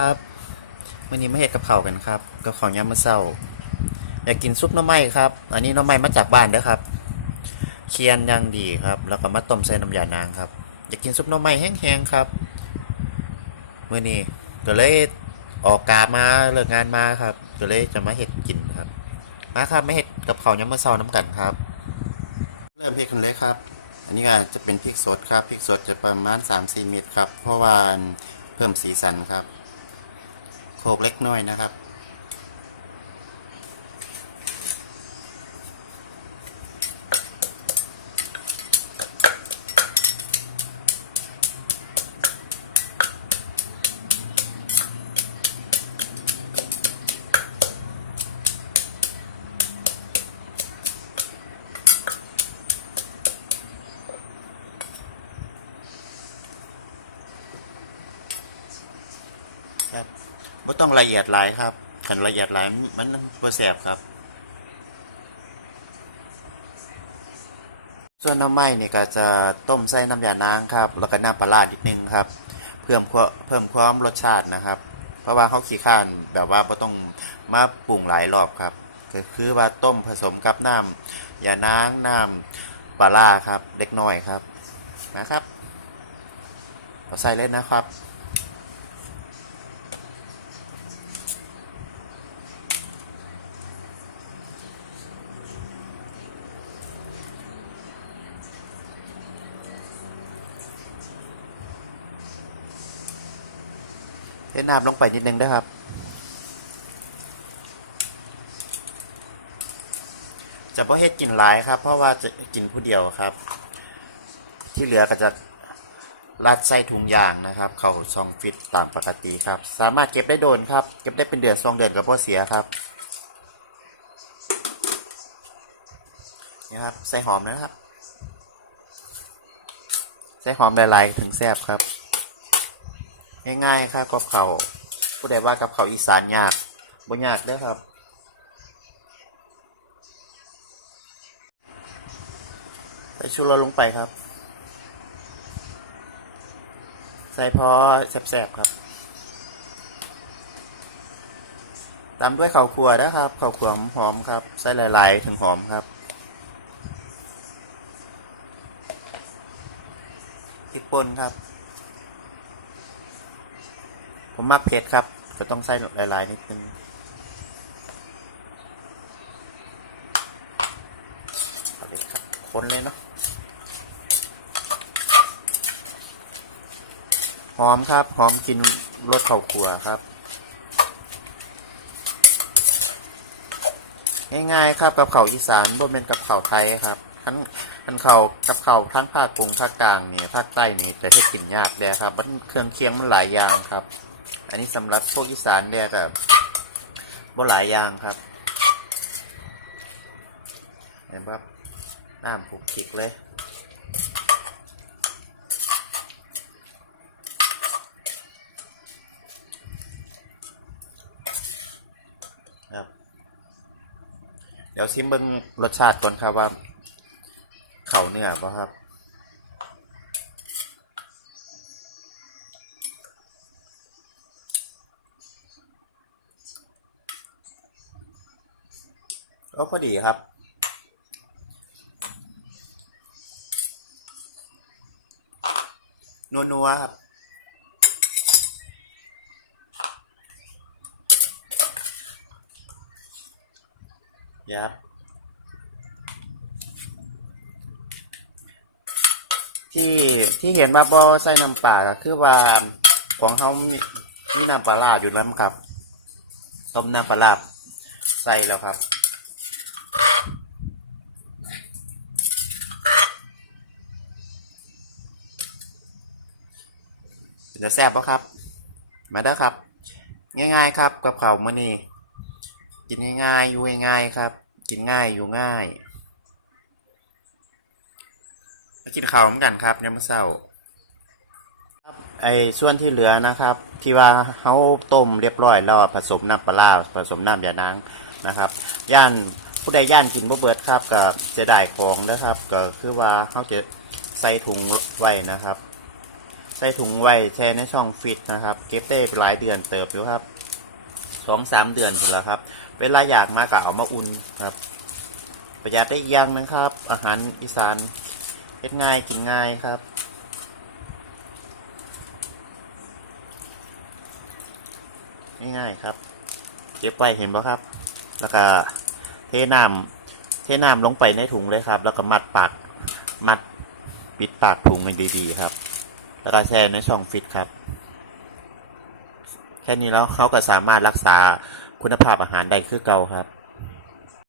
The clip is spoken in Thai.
ครับวันนี้มาเฮ็ดกับข้าวกันครับกับข้าวยามมื้อเช้าอยากกินซุปน่อไม้ครับ อันนี้น่อไม้มาจากบ้านเด้อครับ เคียนย่างดีครับ แล้วก็มาต้มใส่น้ำยานางครับ อยากกินซุปน่อไม้แห้งๆครับเมื้อนี้ก็เลยออกกามาเลิกงานมาครับ ก็เลยจะมาเฮ็ดกินครับ มาครับมาเฮ็ดกับข้าวยามมื้อเช้าน้ำกันครับ เริ่มเฮ็ดกันเลยครับ อันนี้ก็จะเป็นพริกสดครับพริกสดจะประมาณ3-4เม็ดครับ เพราะว่าเพิ่มสีสันครับ โขกเล็กน้อยนะครับ ไม่ต้องละเอียดหลายครับกันละเอียดหลายมันบ่แสบครับ ส่วนน้ำไม้เนี่ยก็จะต้มใส่น้ำยานางครับ แล้วก็น้ำปลาร้านิดนึงครับ เพิ่มเพิ่มความรสชาตินะครับ เพราะว่าเขาขี้ข้านแบบว่าไม่ต้องมาปรุงหลายรอบครับก็คือว่าต้มผสมกับน้ำยานางน้ำปลาร้าครับ เล็กน้อยครับนะครับเราใส่เล่นนะครับ เทน้ำลงไปนิดนึงนะครับ จะเพราะเฮ็ดกินหลายครับ เพราะว่าจะกินผู้เดียวครับ ที่เหลือก็จะรัดใส่ถุงยางนะครับ เข้าซองฟิตตามปกติครับ สามารถเก็บได้โดนครับ เก็บได้เป็นเดือนสองเดือนกับพ่อเสียครับนี่ครับ ใส่หอมนะครับ ใส่หอมหลายๆถึงแซ่บครับ ง่ายๆครับกับเขาผู้ใดว่ากับเขาอีสานยากบ่ยากเด้อครับ ใส่ชูรสลงไปครับ ใส่พอแสบๆครับ ตามด้วยข้าวคั่วนะครับข้าวคั่วหอมครับ ใส่หลายๆ ถึงหอมครับพริกป่นครับ ผมมักเผ็ดครับจะต้องใส่หลาย ๆ นิดนึงเอาเลยครับคนเลยเนาะหอมครับหอมกินรสข้าวคั่วครับ ง่าย ๆ ครับกับข้าวอีสานบ่เป็นกับข้าวไทยครับทั้งทั้งข้าวกับข้าวทั้งภาคกรุงภาคกลางนี่ภาคใต้นี่จะเฮ็ดกินยากแด้ครับมันเครื่องเคียงมันหลายอย่างครับ อันนี้สำหรับพวกอีสานเนี่ยก็บ่หลายอย่างครับ เห็นครับน้ำผูกขิกเลยครับ เดี๋ยวชิมเบิ้งรสชาติก่อนครับว่า เข่าเนื้อบ่ะครับ ก็พอดีครับ นัวๆครับยับที่ที่เห็นว่าบอใส่น้ำปลาก็คือว่าของเขามีมีน้ำปลาร้าอยู่แล้วครับต้มน้ำปลาร้าใส่แล้วครับ จะแซ่บปะครับ มาเด้อครับ ง่าย ๆ ครับกับเขาวมื้อนี้กินง่ายๆอยู่ง่ายๆครับ กินง่ายอยู่ง่ายมากินข้าวเหมือนกันครับยามมื้อเช้าครับไอ้ส่วนที่เหลือนะครับ ที่ว่าเฮาต้มเรียบร้อยแล้วผสมน้ำปลาร้าผสมน้ำยานางนะครับ ย่าน ผู้ใดย่านกินบ่เบิดครับก็จะได้ของนะครับ ก็คือว่าเฮาจะใส่ถุงไว้นะครับ ใส่ถุงไว้แช่ในช่องฟิตนะครับ เก็บได้หลายเดือนเติบอยู่ครับสองสามเดือนถึงแล้วครับ เวลาอยากมากะเอามาอุ่นครับ ประหยัดได้ย่างนึงครับ อาหารอีสานเฮ็ดง่ายกินง่ายครับง่ายๆครับ เก็บไว้เห็นบ่ครับ แล้วก็ น้ำเทน้ำลงไปในถุงเลยครับ แล้วก็มัดปากมัดปิดปากถุงให้ดีๆครับ แล้วก็แช่ในช่องฟิตครับ แค่นี้แล้วเขาก็สามารถรักษาคุณภาพอาหารได้คือเก่าครับ